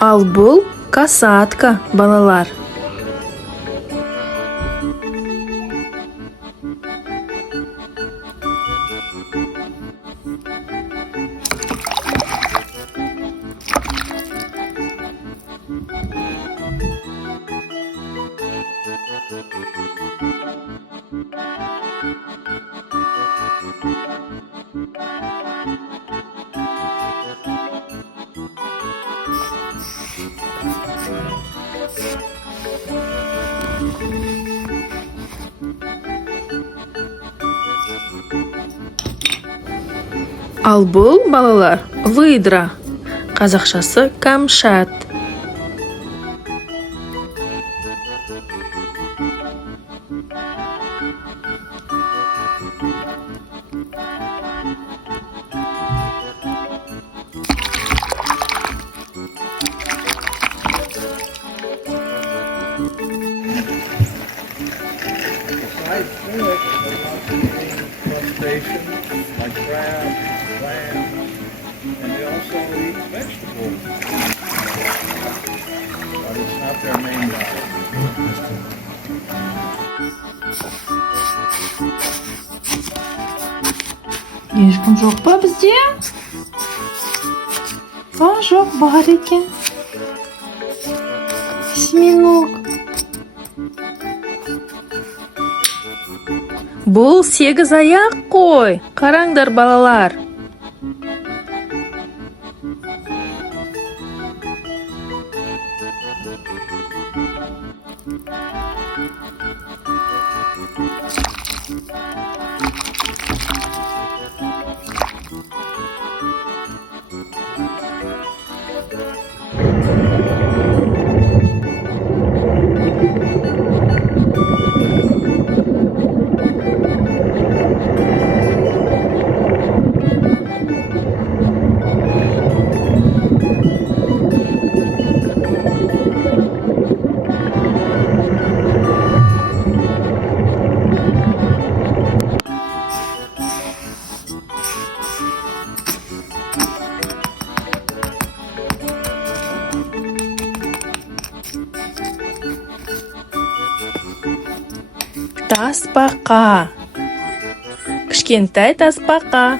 Ал бул касатка, балалар. Ал бул, балалар, выдра. Казакчасы камшат. Besides fish, they also eat crustaceans like crabs, clams, and they also eat vegetables. But it's not their main diet. Ешкім жоқ па бізде? Жоқ, бар екен. Осьминог. Бұл 8 аяқ қой. Қараңдар, балалар. Тасбақа. Кішкентай тасбақа.